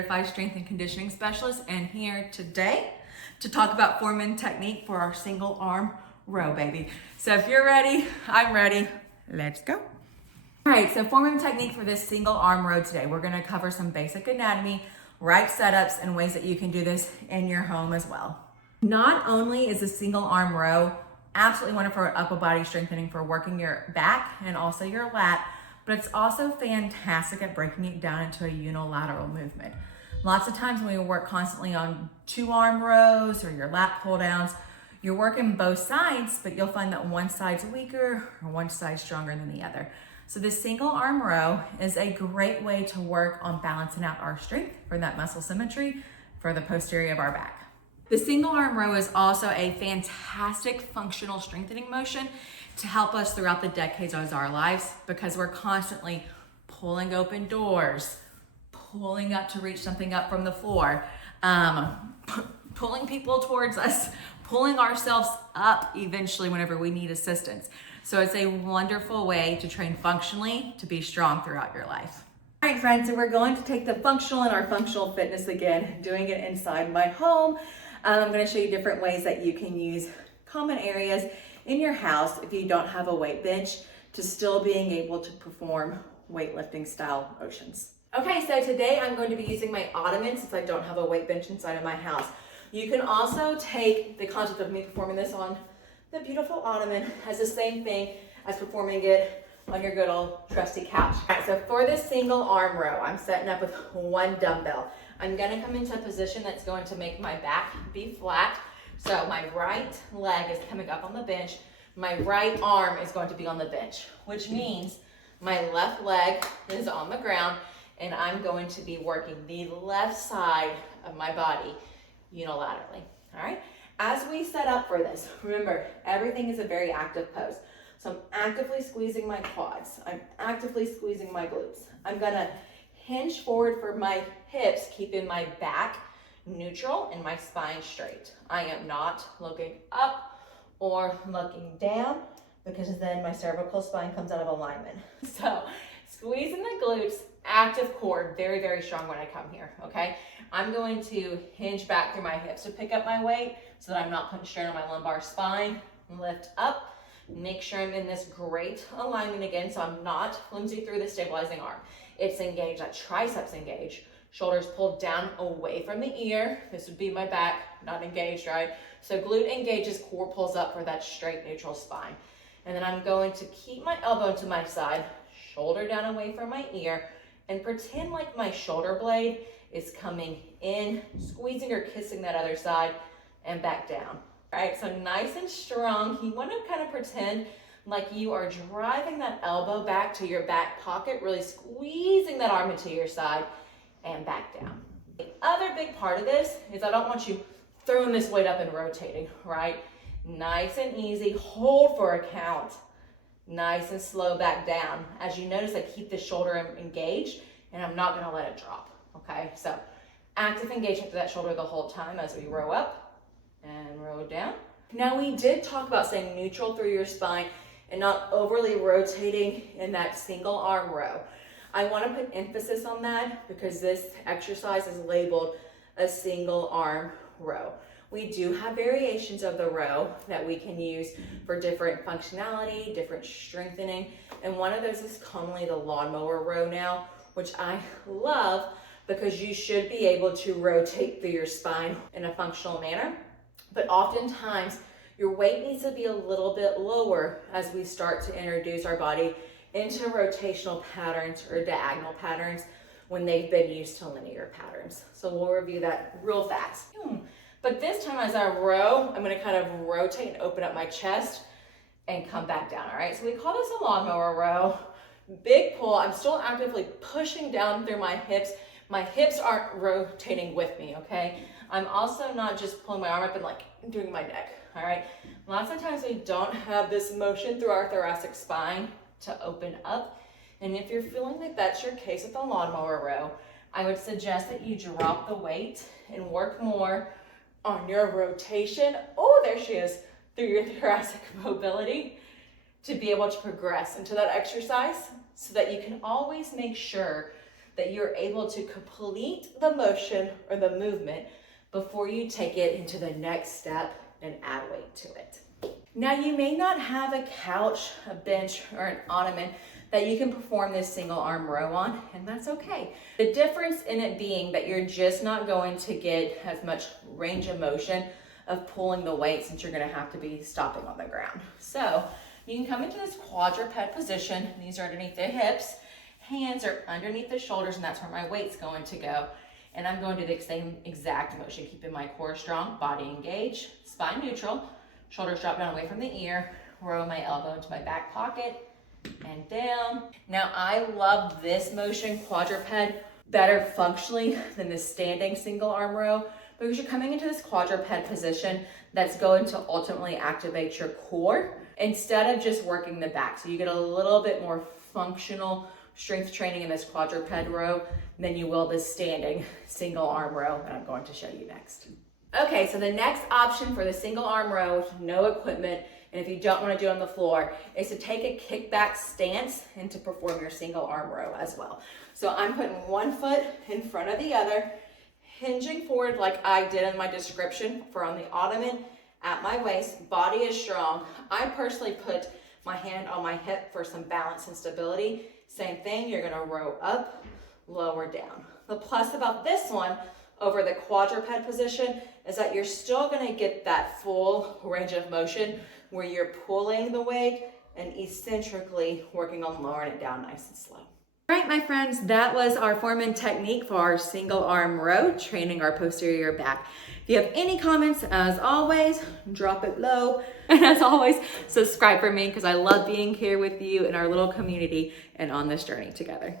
certified strength and conditioning specialist, and here today to talk about form and technique for our single arm row, baby. So if you're ready, I'm ready. Let's go. All right, so form and technique for this single arm row today. We're gonna cover some basic anatomy, right setups, and ways that you can do this in your home as well. Not only is the single arm row absolutely wonderful for upper body strengthening for working your back and also your lat, but it's also fantastic at breaking it down into a unilateral movement. Lots of times when we work constantly on two arm rows or your lat pull downs, you're working both sides, but you'll find that one side's weaker or one side's stronger than the other. So this single arm row is a great way to work on balancing out our strength for that muscle symmetry for the posterior of our back. The single arm row is also a fantastic functional strengthening motion to help us throughout the decades of our lives, because we're constantly pulling open doors, pulling up to reach something up from the floor, pulling people towards us, pulling ourselves up eventually whenever we need assistance. So it's a wonderful way to train functionally to be strong throughout your life. All right, friends, so we're going to take the functional and our functional fitness again, doing it inside my home. I'm going to show you different ways that you can use common areas in your house if you don't have a weight bench to still being able to perform weightlifting style motions. Okay, so today I'm going to be using my ottoman since I don't have a weight bench inside of my house. You can also take the concept of me performing this on the beautiful ottoman as the same thing as performing it on your good old trusty couch. All right, so for this single arm row, I'm setting up with one dumbbell. I'm gonna come into a position that's going to make my back be flat. So my right leg is coming up on the bench. My right arm is going to be on the bench, which means my left leg is on the ground and I'm going to be working the left side of my body unilaterally, all right? As we set up for this, remember, everything is a very active pose. So I'm actively squeezing my quads. I'm actively squeezing my glutes. I'm gonna hinge forward for my hips, keeping my back neutral and my spine straight. I am not looking up or looking down because then my cervical spine comes out of alignment. So squeezing the glutes, active core, very, very strong when I come here, okay? I'm going to hinge back through my hips to pick up my weight so that I'm not putting strain on my lumbar spine. Lift up, make sure I'm in this great alignment again so I'm not flimsy through the stabilizing arm. It's engaged, that triceps engaged. Shoulders pulled down away from the ear. This would be my back, not engaged, right? So glute engages, core pulls up for that straight neutral spine. And then I'm going to keep my elbow to my side, shoulder down away from my ear, and pretend like my shoulder blade is coming in, squeezing or kissing that other side, and back down. All right, so nice and strong. You want to kind of pretend like you are driving that elbow back to your back pocket, really squeezing that arm into your side and back down. The other big part of this is I don't want you throwing this weight up and rotating, right? Nice and easy, hold for a count. Nice and slow back down. As you notice, I keep the shoulder engaged and I'm not gonna let it drop, okay? So active engagement to that shoulder the whole time as we row up and row down. Now we did talk about staying neutral through your spine and not overly rotating in that single arm row. I want to put emphasis on that because this exercise is labeled a single arm row. We do have variations of the row that we can use for different functionality, different strengthening, and one of those is commonly the lawnmower row now, which I love because you should be able to rotate through your spine in a functional manner, but oftentimes your weight needs to be a little bit lower as we start to introduce our body into rotational patterns or diagonal patterns when they've been used to linear patterns. So we'll review that real fast. But this time as I row, I'm gonna kind of rotate and open up my chest and come back down, all right? So we call this a lawnmower row. Big pull, I'm still actively pushing down through my hips. My hips aren't rotating with me, okay? I'm also not just pulling my arm up and like doing my neck, all right? Lots of times we don't have this motion through our thoracic spine to open up. And if you're feeling like that's your case with the lawnmower row, I would suggest that you drop the weight and work more on your rotation. Oh, there she is, through your thoracic mobility to be able to progress into that exercise so that you can always make sure that you're able to complete the motion or the movement before you take it into the next step and add weight to it. Now, you may not have a couch, a bench, or an ottoman that you can perform this single arm row on, and that's okay. The difference in it being that you're just not going to get as much range of motion of pulling the weight, since you're gonna have to be stopping on the ground. So you can come into this quadruped position. These are underneath the hips. Hands are underneath the shoulders, and that's where my weight's going to go. And I'm going to do the same exact motion, keeping my core strong, body engaged, spine neutral, shoulders drop down away from the ear, row my elbow into my back pocket, and down. Now, I love this motion, quadruped, better functionally than the standing single arm row, because you're coming into this quadruped position that's going to ultimately activate your core instead of just working the back. So you get a little bit more functional strength training in this quadruped row than you will this standing single arm row that I'm going to show you next. Okay, so the next option for the single arm row with no equipment, and if you don't want to do it on the floor, is to take a kickback stance and to perform your single arm row as well. So I'm putting one foot in front of the other, hinging forward like I did in my description for on the ottoman at my waist. Body is strong. I personally put my hand on my hip for some balance and stability. Same thing, you're gonna row up, lower down. The plus about this one over the quadruped position is that you're still gonna get that full range of motion where you're pulling the weight and eccentrically working on lowering it down nice and slow. All right, my friends, that was our Foreman technique for our single arm row, training our posterior back. If you have any comments, as always, drop it low. And as always, subscribe for me, because I love being here with you in our little community and on this journey together.